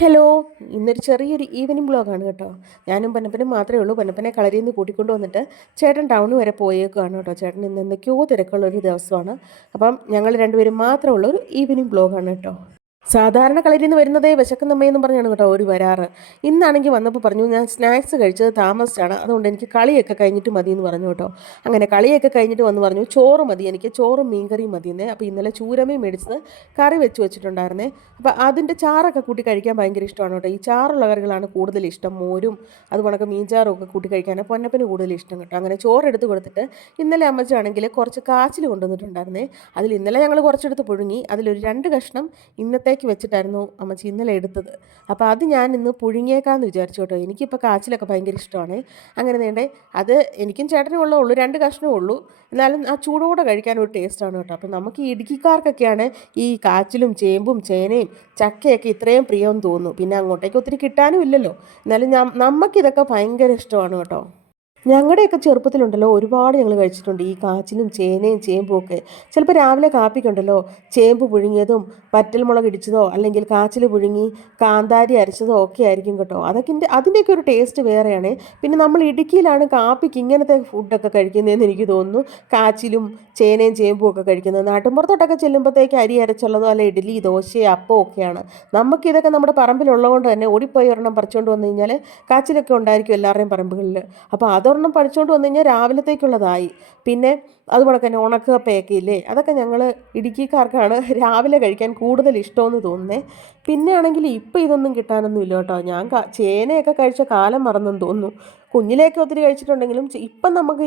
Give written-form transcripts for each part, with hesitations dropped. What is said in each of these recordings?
Hello. ഇന്നൊരു ചെറിയൊരു evening വ്ളോഗാണ് കേട്ടോ. ഞാനും പൊന്നപ്പനും മാത്രമേ ഉള്ളൂ. പൊന്നപ്പനെ കളരിയിൽ നിന്ന് കൂട്ടിക്കൊണ്ട് വന്നിട്ട് ചേട്ടൻ ടൗണ് വരെ പോയേക്കുവാണ് കേട്ടോ. ചേട്ടൻ ഇന്ന് എന്തൊക്കെയോ തിരക്കുള്ളൊരു ദിവസമാണ്. അപ്പം ഞങ്ങൾ രണ്ടുപേരും മാത്രമുള്ള ഒരു ഈവനിങ് വ്ളോഗാണ് കേട്ടോ. സാധാരണ കളരിയിൽ നിന്ന് വരുന്നതേ വിശക്കുന്നമ്മയെന്നും പറഞ്ഞാണ് കേട്ടോ ഒരു വരാറ്. ഇന്നാണെങ്കിൽ വന്നപ്പോൾ പറഞ്ഞു ഞാൻ സ്നാക്സ് കഴിച്ചത് താമസിച്ചാണ്, അതുകൊണ്ട് എനിക്ക് കളിയൊക്കെ കഴിഞ്ഞിട്ട് മതി എന്ന് പറഞ്ഞു കേട്ടോ. അങ്ങനെ കളിയൊക്കെ കഴിഞ്ഞിട്ട് വന്ന് പറഞ്ഞു ചോറ് മതി, എനിക്ക് ചോറും മീൻകറിയും മതിയെന്നേ. അപ്പോൾ ഇന്നലെ ചൂരമീൻ മേടിച്ചത് കറി വെച്ചിട്ടുണ്ടായിരുന്നേ. അപ്പോൾ അതിൻ്റെ ചാറൊക്കെ കൂട്ടി കഴിക്കാൻ ഭയങ്കര ഇഷ്ടമാണ് കേട്ടോ. ഈ ചാറുള്ള കറികളാണ് കൂടുതൽ ഇഷ്ടം. മോരും അതുകൊണ്ടൊക്കെ മീൻചാറും ഒക്കെ കൂട്ടി കഴിക്കാനാണ് പൊന്നപ്പന് കൂടുതൽ ഇഷ്ടം കേട്ടോ. അങ്ങനെ ചോറെടുത്ത് കൊടുത്തിട്ട് ഇന്നലെ അമ്മച്ചാണെങ്കിൽ കുറച്ച് കാച്ചിൽ കൊണ്ടുവന്നിട്ടുണ്ടായിരുന്നേ. അതിൽ ഇന്നലെ ഞങ്ങൾ കുറച്ചെടുത്ത് പുഴുങ്ങി. അതിലൊരു 2 കഷ്ണം ഇന്നത്തേക്ക് വെച്ചിട്ടായിരുന്നു അമ്മച്ചി ഇന്നലെ എടുത്തത്. അപ്പോൾ അത് ഞാൻ ഇന്ന് പുഴുങ്ങിയേക്കാമെന്ന് വിചാരിച്ചു കേട്ടോ. എനിക്കിപ്പോൾ കാച്ചിലൊക്കെ ഭയങ്കര ഇഷ്ടമാണ്. അങ്ങനെ വേണ്ടേ, അത് എനിക്കും ചേട്ടനും ഉള്ളൂ 2 കഷ്ണമേ ഉള്ളൂ. എന്നാലും ആ ചൂടോടെ കഴിക്കാൻ ഒരു ടേസ്റ്റാണ് കേട്ടോ. അപ്പം നമുക്ക് ഈ ഇടുക്കിക്കാർക്കൊക്കെയാണ് ഈ കാച്ചിലും ചേമ്പും ചേനയും ചക്കയൊക്കെ ഇത്രയും പ്രിയമെന്ന് തോന്നുന്നു. പിന്നെ അങ്ങോട്ടേക്ക് ഒത്തിരി കിട്ടാനും ഇല്ലല്ലോ. എന്നാലും നമുക്കിതൊക്കെ ഭയങ്കര ഇഷ്ടമാണ് കേട്ടോ. ഞങ്ങളുടെയൊക്കെ ചെറുപ്പത്തിലുണ്ടല്ലോ ഒരുപാട് ഞങ്ങൾ കഴിച്ചിട്ടുണ്ട് ഈ കാച്ചിലും ചേനയും ചേമ്പും ഒക്കെ. ചിലപ്പോൾ രാവിലെ കാപ്പിക്കുണ്ടല്ലോ ചേമ്പ് പുഴുങ്ങിയതും വറ്റൽമുളക് ഇടിച്ചതോ അല്ലെങ്കിൽ കാച്ചിൽ പുഴുങ്ങി കാന്താരി അരച്ചതോ ഒക്കെ ആയിരിക്കും കേട്ടോ. അതിൻ്റെയൊക്കെ ഒരു ടേസ്റ്റ് വേറെയാണ്. പിന്നെ നമ്മൾ ഇടുക്കിയിലാണ് കാപ്പിക്ക് ഇങ്ങനത്തെ ഫുഡൊക്കെ കഴിക്കുന്നതെന്ന് എനിക്ക് തോന്നുന്നു. കാച്ചിലും ചേനയും ചേമ്പും ഒക്കെ കഴിക്കുന്നത്. നാട്ടിൻപുറത്തോട്ടൊക്കെ ചെല്ലുമ്പോഴത്തേക്ക് അരി അരച്ചുള്ളതോ അല്ല ഇഡ്ഡലി ദോശ അപ്പം ഒക്കെയാണ്. നമുക്കിതൊക്കെ നമ്മുടെ പറമ്പിലുള്ളതുകൊണ്ട് തന്നെ ഓടിപ്പോയി ഒരെണ്ണം പറിച്ചുകൊണ്ട് വന്നു കഴിഞ്ഞാൽ കാച്ചിലൊക്കെ ഉണ്ടായിരിക്കും എല്ലാവരുടെയും പറമ്പുകളിൽ. അപ്പോൾ അതൊരെണ്ണം പഠിച്ചുകൊണ്ട് വന്നു കഴിഞ്ഞാൽ രാവിലത്തേക്കുള്ളതായി. പിന്നെ അതുപോലെ തന്നെ ഉണക്കപ്പയൊക്കെ ഇല്ലേ, അതൊക്കെ ഞങ്ങൾ ഇടുക്കിക്കാർക്കാണ് രാവിലെ കഴിക്കാൻ കൂടുതൽ ഇഷ്ടമെന്ന് തോന്നുന്നേ. പിന്നെ ആണെങ്കിൽ ഇപ്പം ഇതൊന്നും കിട്ടാനൊന്നും ഇല്ല കേട്ടോ. ഞാൻ ചേനയൊക്കെ കഴിച്ച കാലം മറന്നെന്ന് തോന്നുന്നു. കുഞ്ഞിലേക്ക് ഒത്തിരി കഴിച്ചിട്ടുണ്ടെങ്കിലും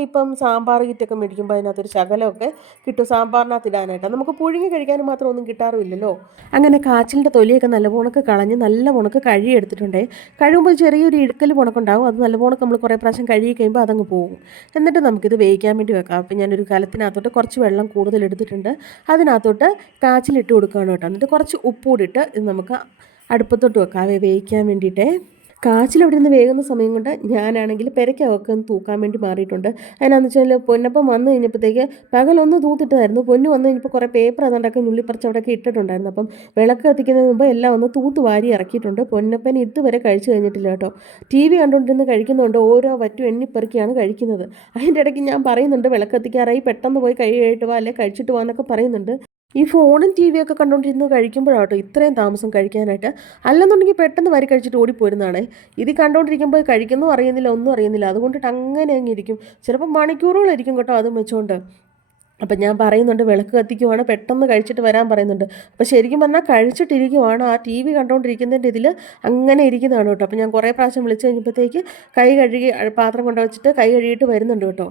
ഇപ്പം സാമ്പാർ കിറ്റൊക്കെ മേടിക്കുമ്പോൾ അതിനകത്തൊരു ശകലമൊക്കെ കിട്ടും സാമ്പാറിനകത്ത് ഇടാനായിട്ട്. നമുക്ക് പുഴുങ്ങി കഴിക്കാനും മാത്രം ഒന്നും കിട്ടാറുമില്ലല്ലോ. അങ്ങനെ കാച്ചിലിൻ്റെ തൊലിയൊക്കെ നല്ലപോണക്ക് കളഞ്ഞ് നല്ലപോണക്ക് കഴുകി എടുത്തിട്ടുണ്ടേ. കഴുകുമ്പോൾ ചെറിയൊരു ഇഴുക്കൽ പുണക്കുണ്ടാവും. അത് നല്ലപോണക്ക് നമ്മൾ കുറേ പ്രാവശ്യം കഴുകി കഴിയുമ്പോൾ അതങ്ങ് പോകും. എന്നിട്ട് നമുക്കിത് വേവിക്കാൻ വേണ്ടി വെക്കാം. അപ്പം ഞാനൊരു കലത്തിനകത്തോട്ട് കുറച്ച് വെള്ളം കൂടുതൽ എടുത്തിട്ടുണ്ട്. അതിനകത്തോട്ട് കാച്ചിലിട്ട് കൊടുക്കുകയാണ് കേട്ടോ. എന്നിട്ട് കുറച്ച് ഉപ്പ് കൂടിയിട്ട് ഇത് നമുക്ക് അടുപ്പത്തോട്ട് വെക്കാം വേവിക്കാൻ വേണ്ടിയിട്ടേ. കാച്ചിൽ അവിടെ നിന്ന് വേകുന്ന സമയം കൊണ്ട് ഞാനാണെങ്കിൽ പെരയ്ക്കൊക്കെ ഒന്ന് തൂക്കാൻ വേണ്ടി മാറിയിട്ടുണ്ട്. അതിനാന്ന് വെച്ചാൽ പൊന്നപ്പം വന്നു കഴിഞ്ഞപ്പോഴത്തേക്ക് പകലൊന്ന് തൂത്തിട്ടായിരുന്നു. പൊന്നു വന്നു കഴിഞ്ഞപ്പോൾ കുറേ പേപ്പർ അതുകൊണ്ടൊക്കെ ഞുള്ളിപ്പറിച്ച് അവിടെയൊക്കെ ഇട്ടിട്ടുണ്ടായിരുന്നു. അപ്പം വിളക്ക് കത്തിക്കുന്നതിന് മുമ്പ് എല്ലാം ഒന്ന് തൂത്ത് വാരി ഇറക്കിയിട്ടുണ്ട്. പൊന്നപ്പൻ ഇതുവരെ കഴിച്ചു കഴിഞ്ഞിട്ടില്ല കേട്ടോ. TV കണ്ടുകൊണ്ടിരുന്ന് കഴിക്കുന്നുണ്ട്. ഓരോ വറ്റും എണ്ണിപ്പെറുക്കിയാണ് കഴിക്കുന്നത്. അതിൻ്റെ ഇടയ്ക്ക് ഞാൻ പറയുന്നുണ്ട് വിളക്ക് കത്തിക്കാറായി, പെട്ടെന്ന് പോയി കൈ കഴിയിട്ട് വാ അല്ലെ കഴിച്ചിട്ട് വാ എന്നൊക്കെ പറയുന്നുണ്ട്. ഈ ഫോണും TV ഒക്കെ കണ്ടുകൊണ്ടിരുന്ന് കഴിക്കുമ്പോഴാട്ടോ ഇത്രയും താമസം കഴിക്കാനായിട്ട്. അല്ലെന്നുണ്ടെങ്കിൽ പെട്ടെന്ന് വാരി കഴിച്ചിട്ട് ഓടിപ്പോരുന്നതാണ്. ഇത് കണ്ടുകൊണ്ടിരിക്കുമ്പോൾ കഴിക്കുന്നു അറിയുന്നില്ല, ഒന്നും അറിയുന്നില്ല. അതുകൊണ്ടിട്ട് അങ്ങനെ അങ്ങ് ഇരിക്കും. ചിലപ്പോൾ മണിക്കൂറുകളായിരിക്കും കേട്ടോ അതും വെച്ചുകൊണ്ട്. അപ്പം ഞാൻ പറയുന്നുണ്ട് വിളക്ക് കത്തിക്കുവാണ്, പെട്ടെന്ന് കഴിച്ചിട്ട് വരാൻ പറയുന്നുണ്ട്. അപ്പോൾ ശരിക്കും പറഞ്ഞാൽ കഴിച്ചിട്ടിരിക്കുവാണ്. ആ TV കണ്ടുകൊണ്ടിരിക്കുന്നതിൻ്റെ ഇതിൽ അങ്ങനെ ഇരിക്കുന്നതാണ് കേട്ടോ. അപ്പോൾ ഞാൻ കുറേ പ്രാവശ്യം വിളിച്ച് കഴിഞ്ഞപ്പോഴത്തേക്ക് കൈ കഴുകി പാത്രം കൊണ്ടുവച്ചിട്ട് കൈ കഴുകിയിട്ട് വരുന്നുണ്ട് കേട്ടോ.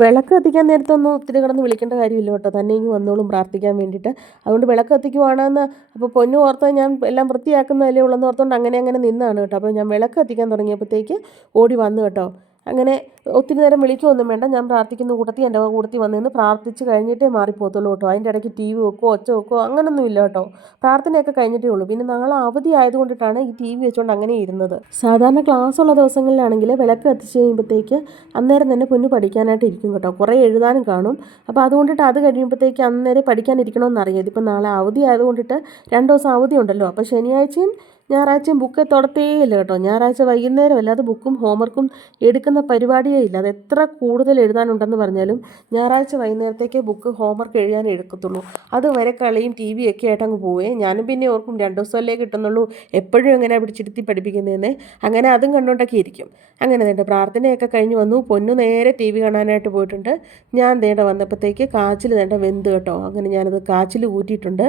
വിളക്ക് കത്തിക്കാൻ നേരത്തൊന്നും ഒത്തിരി കിടന്ന് വിളിക്കേണ്ട കാര്യമില്ല കേട്ടോ. തന്നെ ഇങ്ങ് വന്നോളും പ്രാർത്ഥിക്കാൻ വേണ്ടിയിട്ട്. അതുകൊണ്ട് വിളക്ക് കത്തിക്കുവാണെന്ന് അപ്പോൾ പൊന്നു ഓർത്ത് ഞാൻ എല്ലാം വൃത്തിയാക്കുന്നതല്ലേ ഉള്ളെന്ന് ഓർത്തുകൊണ്ട് അങ്ങനെ നിന്നാണ് കേട്ടോ. അപ്പോൾ ഞാൻ വിളക്ക് കത്തിക്കാൻ തുടങ്ങിയപ്പോഴത്തേക്ക് ഓടി വന്നു കേട്ടോ. അങ്ങനെ ഒത്തിരി നേരം വിളിക്കുകയൊന്നും വേണ്ട, ഞാൻ പ്രാർത്ഥിക്കുന്ന കൂട്ടത്തിൽ എൻ്റെ കൂട്ടത്തിൽ വന്നിരുന്ന് പ്രാർത്ഥിച്ച് കഴിഞ്ഞിട്ടേ മാറിപ്പോകത്തുള്ളൂ കേട്ടോ. അതിൻ്റെ ഇടയ്ക്ക് TV വെക്കുകയോ ഒച്ച വെക്കുകയോ അങ്ങനൊന്നും ഇല്ല കേട്ടോ. പ്രാർത്ഥനയൊക്കെ കഴിഞ്ഞിട്ടേ ഉള്ളൂ. പിന്നെ നാളെ അവധി ആയതുകൊണ്ടിട്ടാണ് ഈ TV വെച്ചുകൊണ്ട് അങ്ങനെ ഇരുന്നത്. സാധാരണ ക്ലാസ്സുള്ള ദിവസങ്ങളിലാണെങ്കിൽ വിളക്ക് കത്തിച്ച് കഴിയുമ്പോഴത്തേക്ക് അന്നേരം തന്നെ പൊന്നു പഠിക്കാനായിട്ട് ഇരിക്കും കേട്ടോ. കുറേ എഴുതാനും കാണും. അപ്പോൾ അതുകൊണ്ടിട്ട് അത് കഴിയുമ്പോഴത്തേക്ക് അന്നേരം പഠിക്കാനിരിക്കണമെന്നറിയാം. ഇതിപ്പോൾ നാളെ അവധി ആയതുകൊണ്ടിട്ട് 2 ദിവസം അവധി ഉണ്ടല്ലോ. അപ്പോൾ ശനിയാഴ്ചയും ഞായറാഴ്ചയും ബുക്ക് തൊടത്തേയില്ല കേട്ടോ. ഞായറാഴ്ച വൈകുന്നേരം അല്ലാതെ ബുക്കും ഹോംവർക്കും എടുക്കുന്ന പരിപാടിയേ ഇല്ല. അത് എത്ര കൂടുതൽ എഴുതാനുണ്ടെന്ന് പറഞ്ഞാലും ഞായറാഴ്ച വൈകുന്നേരത്തേക്ക് ബുക്ക് ഹോംവർക്ക് എഴുതാനേ എടുക്കത്തുള്ളൂ. അതുവരെ കളിയും TV ഒക്കെ ആയിട്ട് അങ്ങ് പോവേ. ഞാനും പിന്നെ ഓർക്കും 2 ദിവസമല്ലേ കിട്ടുന്നുള്ളൂ, എപ്പോഴും എങ്ങനെ പിടിച്ചിരുത്തി പഠിപ്പിക്കുന്നതെന്ന്. അങ്ങനെ അതും കണ്ടുകൊണ്ടൊക്കെ ഇരിക്കും. അങ്ങനെ വേണ്ട പ്രാർത്ഥനയൊക്കെ കഴിഞ്ഞ് വന്നു. പൊന്നു നേരെ TV കാണാനായിട്ട് പോയിട്ടുണ്ട്. ഞാൻ ദേണ്ട വന്നപ്പോഴത്തേക്ക് കാച്ചിൽ വെന്ത് കേട്ടോ. അങ്ങനെ ഞാനത് കാച്ചിൽ ഊറ്റിയിട്ടുണ്ട്.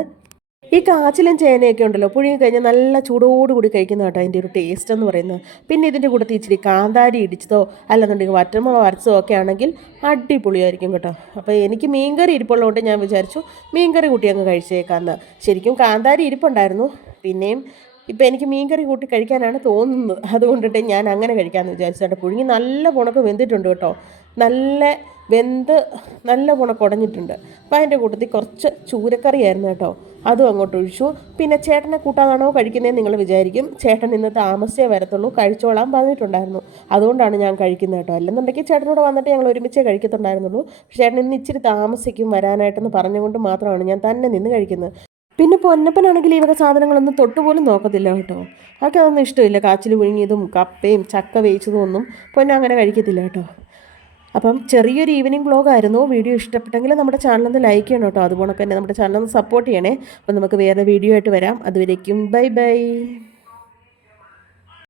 ഈ കാച്ചിലും ചേനയൊക്കെ ഉണ്ടല്ലോ പുഴുങ്ങി കഴിഞ്ഞാൽ നല്ല ചൂടോടുകൂടി കഴിക്കുന്ന കേട്ടോ അതിൻ്റെ ഒരു ടേസ്റ്റ് എന്ന് പറയുന്നത്. പിന്നെ ഇതിൻ്റെ കൂട്ടത്തിൽ ഇച്ചിരി കാന്താരി ഇടിച്ചതോ അല്ലെന്നുണ്ടെങ്കിൽ വറ്റൽമുളക് അരച്ചതോ ഒക്കെ ആണെങ്കിൽ അടിപൊളിയായിരിക്കും കേട്ടോ. അപ്പോൾ എനിക്ക് മീൻകറി ഇരിപ്പുള്ളതുകൊണ്ട് ഞാൻ വിചാരിച്ചു മീൻകറി കൂട്ടി അങ്ങ് കഴിച്ചേക്കാമെന്ന്. ശരിക്കും കാന്താരി ഇരിപ്പുണ്ടായിരുന്നു. പിന്നെയും ഇപ്പം എനിക്ക് മീൻകറി കൂട്ടി കഴിക്കാനാണ് തോന്നുന്നത്. അതുകൊണ്ടിട്ട് ഞാൻ അങ്ങനെ കഴിക്കാമെന്ന് വിചാരിച്ചു കേട്ടോ. പുഴുങ്ങി നല്ല പുണക്ക് വെന്തിട്ടുണ്ട് കേട്ടോ. നല്ല വെന്ത് നല്ല പുണക്ക് ഉടഞ്ഞിട്ടുണ്ട്. അപ്പം അതിൻ്റെ കൂട്ടത്തിൽ കുറച്ച് ചൂരക്കറിയായിരുന്നു കേട്ടോ. അതും അങ്ങോട്ട് ഒഴിച്ചു. പിന്നെ ചേട്ടനെ കൂട്ടാതാണോ കഴിക്കുന്നതെന്ന് നിങ്ങൾ വിചാരിക്കും. ചേട്ടൻ ഇന്ന് താമസിച്ചേ വരത്തുള്ളൂ, കഴിച്ചോളാൻ പറഞ്ഞിട്ടുണ്ടായിരുന്നു. അതുകൊണ്ടാണ് ഞാൻ കഴിക്കുന്നത് കേട്ടോ. അല്ലെന്നുണ്ടെങ്കിൽ ചേട്ടനോട് വന്നിട്ട് ഞങ്ങൾ ഒരുമിച്ചേ കഴിക്കത്തുണ്ടായിരുന്നുള്ളൂ. ചേട്ടൻ ഇന്ന് ഇച്ചിരി താമസിക്കും വരാനായിട്ടെന്ന് പറഞ്ഞുകൊണ്ട് മാത്രമാണ് ഞാൻ തന്നെ നിന്ന് കഴിക്കുന്നത്. പിന്നെ പൊന്നപ്പനാണെങ്കിൽ ഈ വക സാധനങ്ങളൊന്നും തൊട്ടുപോലും നോക്കത്തില്ല കേട്ടോ. അതൊക്കെ അതൊന്നും ഇഷ്ടമില്ല. കാച്ചിൽ പുഴുങ്ങിയതും കപ്പയും ചക്ക വേവിച്ചതും ഒന്നും പൊന്ന അങ്ങനെ കഴിക്കത്തില്ല കേട്ടോ. അപ്പം ചെറിയൊരു ഈവനിങ് വ്ളോഗായിരുന്നു. വീഡിയോ ഇഷ്ടപ്പെട്ടെങ്കിൽ നമ്മുടെ ചാനലൊന്ന് ലൈക്ക് ചെയ്യണം കേട്ടോ. അതുപോലെ തന്നെ നമ്മുടെ ചാനലൊന്ന് സപ്പോർട്ട് ചെയ്യണേ. അപ്പം നമുക്ക് വേറെ വീഡിയോ ആയിട്ട് വരാം. അതുവരേക്കും ബൈ ബൈ.